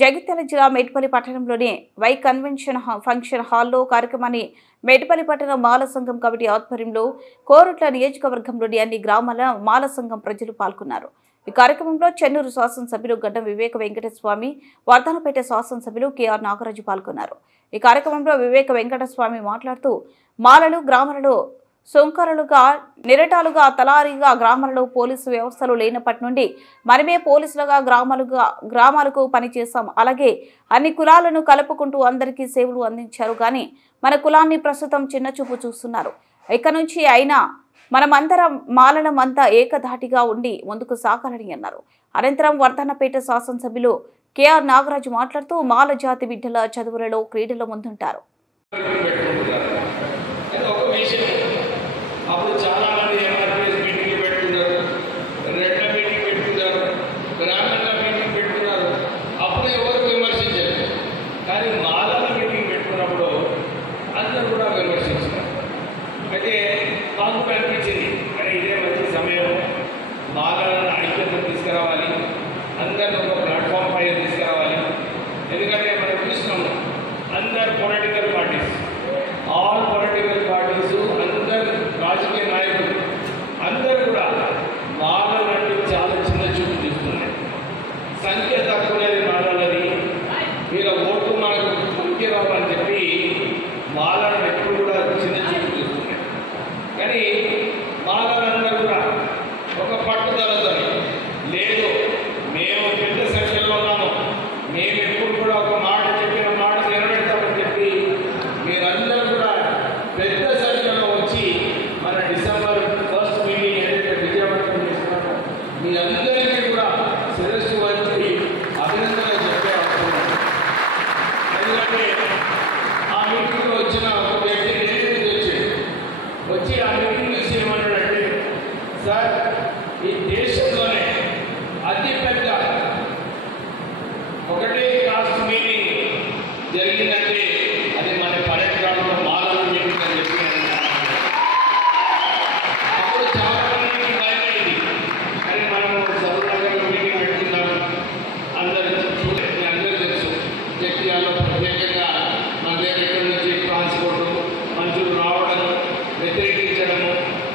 జగిత్యాల జిల్లా మేడ్పల్లి పట్టణంలోని why convention function హాల్లో కార్యక్రమాన్ని మేడ్పల్లి పట్టణ మాల సంఘం కమిటీ ఆధ్వర్యంలో కోరుట్ల నియోజకవర్గంలోని అన్ని గ్రామాల మాల సంఘం ప్రజలు పాల్గొన్నారు. ఈ కార్యక్రమంలో చెన్నూరు శాసనసభ్యులు గడ్డం వివేక వెంకటస్వామి, వర్ధనపేట శాసనసభ్యులు కెఆర్ నాగరాజు పాల్గొన్నారు. ఈ కార్యక్రమంలో వివేక వెంకటస్వామి మాట్లాడుతూ మాలలు గ్రామాలలో సొంకరులుగా నిరటాలుగా తలారీగా గ్రామాలలో పోలీసు వ్యవస్థలు లేనప్పటి నుండి మనమే పోలీసులుగా గ్రామాలకు పనిచేశాం. అలాగే అన్ని కులాలను కలుపుకుంటూ అందరికీ సేవలు అందించారు. కానీ మన కులాన్ని ప్రస్తుతం చిన్నచూపు చూస్తున్నారు. ఇక నుంచి అయినా మనమందరం మాలలమంతా ఏకధాటిగా ఉండి ముందుకు సాగాలని అన్నారు. అనంతరం వర్ధనపేట శాసనసభ్యులు కెఆర్ నాగరాజు మాట్లాడుతూ మాల జాతి బిడ్డల చదువులలో క్రీడలో ముందుంటారు. అప్పుడు చాలా మంది ఎంఆర్పీఎస్ మీటింగ్లు పెట్టుకున్నారు, రెడ్ల మీటింగ్ పెట్టుకున్నారు, గ్రామీణ మీటింగ్ పెట్టుకున్నారు. అప్పుడు ఎవరు విమర్శించారు. కానీ మాలల మీటింగ్ పెట్టుకున్నప్పుడు అందరూ కూడా విమర్శించారు. అయితే మాకు అనిపించింది, కానీ ఇదే మంచి సమయం, మాలలను ఐక్యత తీసుకురావాలి, అందరిని ఒక ప్లాట్ఫామ్ పై తీసుకురావాలి. ఎందుకంటే మనం చూస్తున్నాము అందరు political parties, all political parties, అందరు రాజకీయ నాయకులు అందరూ కూడా మాలలని చాలా చిన్న చూపు చూస్తున్నారు. సంఖ్య తక్కువనేది మాలలని, వీళ్ళ ఓటు మనకు ముఖ్య రావాలని చెప్పి మాలను ఎప్పుడు కూడా చిన్న చూపు చూస్తున్నారు. కానీ మాలలందరూ కూడా ఒక పట్టుదలతో లేదు, మేము పెద్ద సంఖ్యలో ఉన్నాము, మేము ఎప్పుడు కూడా ఒక మాట చెప్పిన మాట నిలబెడతామని చెప్పి మీరందరూ కూడా పెద్ద సంఖ్యలో వచ్చి మన డిసెంబర్ 1st మీటింగ్ ఏదైతే విజయవంతం చేస్తున్నామో మీ అందరికీ కూడా శిరస్సు వచ్చి అభినందనలు చెప్పే అనుకున్నాను. ఎందుకంటే ఆ మీటింగ్లో వచ్చిన ఒక వ్యక్తి నేనే వచ్చి ఆ మీటింగ్ చూసి ఏమన్నాడంటే, సార్ ఈ దేశంలోనే అతిపెద్ద ఒకటే కాస్ట్ మీటింగ్ జరిగిందంటే అది మన పర్యటనలో మాలల మీటింగ్ అని చెప్పి అప్పుడు చాలా మందికి భయమైంది. కానీ మనము సౌరనగర్లో మీటింగ్ పెట్టుకున్నాము. అందరూ తెలుసు, జగిత్యాలలో ప్రత్యేకంగా మన దగ్గర నుంచి ట్రాన్స్పోర్ట్ మనుషులు రావడం, వ్యతిరేకించడము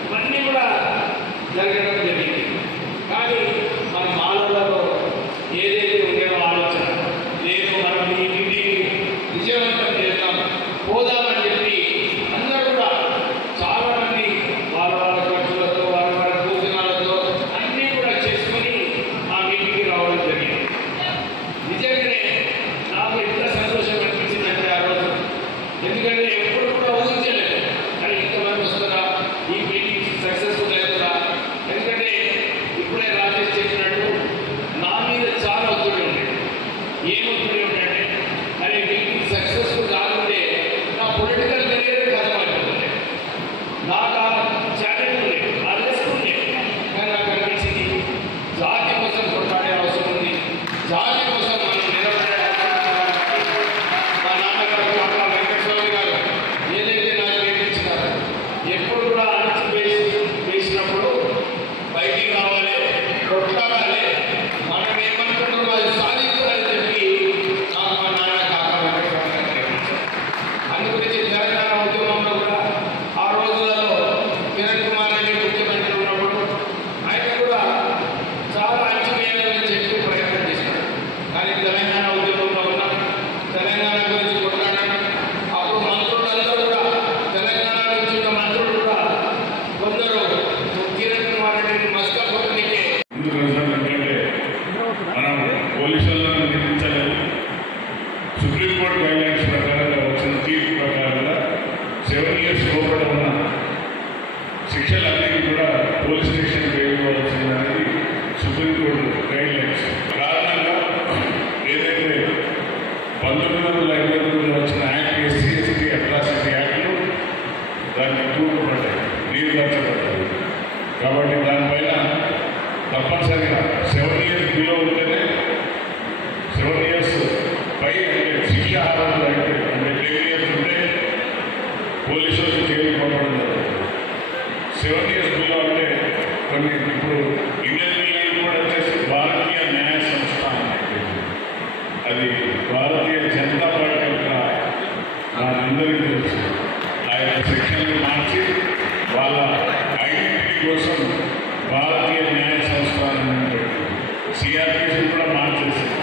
ఇవన్నీ కూడా జరగడం జరిగింది. కానీ మన మాలలలో ఏదైతే ఉండేవో ఆలోచన లేదు, మనం ఈ మీటింగ్ విజయవంతం చేద్దాం, పోదామని చెప్పి అందరూ కూడా చాలామంది వాళ్ళ ఖర్చులతో వాళ్ళ భోజనాలతో అన్నీ కూడా చేసుకొని ఆ మీటింగ్కి రావడం జరిగింది. నిజంగానే నాకు ఎంత సంతోషం అనిపించిందంటే ఆ రోజు, ఎందుకంటే ఎప్పుడు కూడా ఊహించలేదు కానీ ఇంతమంది వస్తుందా, ఈ మీటింగ్ సక్సెస్ఫుల్ అవుతుందా. ఎందుకంటే ఇప్పుడే రాజేష్ చెప్పినట్టు నా మీద చాలా ఒత్తిడి ఉండేది. ఏం ఒత్తిడి ఉందంటే, అరే మీటింగ్ సక్సెస్ఫుల్ కాకుంటే నా పొలిటికల్ కెరీర్ కథమైపోతుంది, నాకు ఆ ఛాలెంజ్ ఉంది, ఆ రిస్క్ ఉంది. కానీ నాకు అనిపించింది జాతి కోసం కొట్లాడే అవసరం ఉంది, జాతి కోసం మనం నిలబడే మా నాన్నగారు కాకా వెంకటస్వామి గారు ఏదైతే నాకు నేర్పించినారో, ఎప్పుడు కూడా వేసినప్పుడు బయటికి రావాలి, కొట్లాడాలి, మనం ఏమనుకుంటున్నామో అది సాధించాలని చెప్పి నాకు మా నాన్న కాకా వెంకటస్వామి గారు నేర్పించారు. అందుగురించి తెలంగాణ ఉద్యమంలో కూడా ఆ రోజులలో కిరణ్ కుమార్ రెడ్డి ముఖ్యమంత్రి ఉన్నప్పుడు ఆయన కూడా చాలా అంచనీయాలని చెప్పి ప్రయత్నం చేశారు. కానీ తెలంగాణ ఉద్యమంలో ఉన్నాం, తెలంగాణ గురించి కొట్లాడాం. అప్పుడు మంత్రులందరూ కూడా తెలంగాణ నుంచి ఉన్న మంత్రులు కూడా కొందరు కిరణ్ కుమార్ రెడ్డిని మస్కపొట్టనికే మనం పోలీసులను నియమించలేదు. సుప్రీంకోర్టు గైడ్లైన్స్ ప్రకారంగా వచ్చిన తీర్పు ప్రకారంగా 7 years లోపల ఉన్న శిక్షలన్నిటి కూడా పోలీస్ స్టేషన్ వేయవలసిందనేది సుప్రీంకోర్టు గైడ్లైన్స్ కారణంగా ఏదైతే 1959 వచ్చిన యాక్ట్ ఎస్సీ ఎస్టీ అట్రాసిటీ యాక్ట్లు దాన్ని తూర్పుపడ్డాయి, నీరుగార్చబడ్డాయి. కాబట్టి దానిపైన తప్పనిసరిగా 7 years బిలో ఉంటేనే 7 years పై అంటే శిక్ష ఆరోపణ అంటే 10 years ఉంటే పోలీసులకు జైలు పంపడం జరుగుతుంది. 7 years బిలో అంటే కొన్ని ఇప్పుడు ఇండియన్ కూడా వచ్చేసి భారతీయ న్యాయ సంస్థ అని అది భారతీయ జనతా పార్టీ యొక్క మనందరికీ తెలుసు. ఆ యొక్క సెక్షన్లు మార్చి వాళ్ళ ఐడెంటిటీ కోసం భారతీయ న్యాయ సంస్థానం పెట్టి సిఆర్పిసి కూడా మార్చేసింది.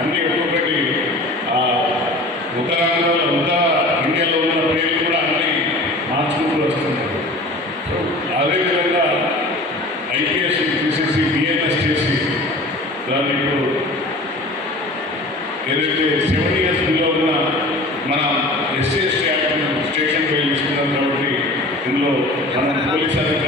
అన్ని ఒక్కొక్కటి ఉత్తరాంధ్రలో ఇండియాలో ఉన్న పేర్లు కూడా అన్ని మార్చుకుంటూ వస్తున్నారు. సో అదేవిధంగా ఐపీఎస్ తీసేసి బిఎన్ఎస్ చేసి దాన్ని ఇప్పుడు ఏదైతే 7 years బిలో ఉన్న మన SC/ST యాక్ట్ స్టేషన్ పై తీసుకున్నాం. కాబట్టి ఇందులో మన పోలీస్ అధికారులు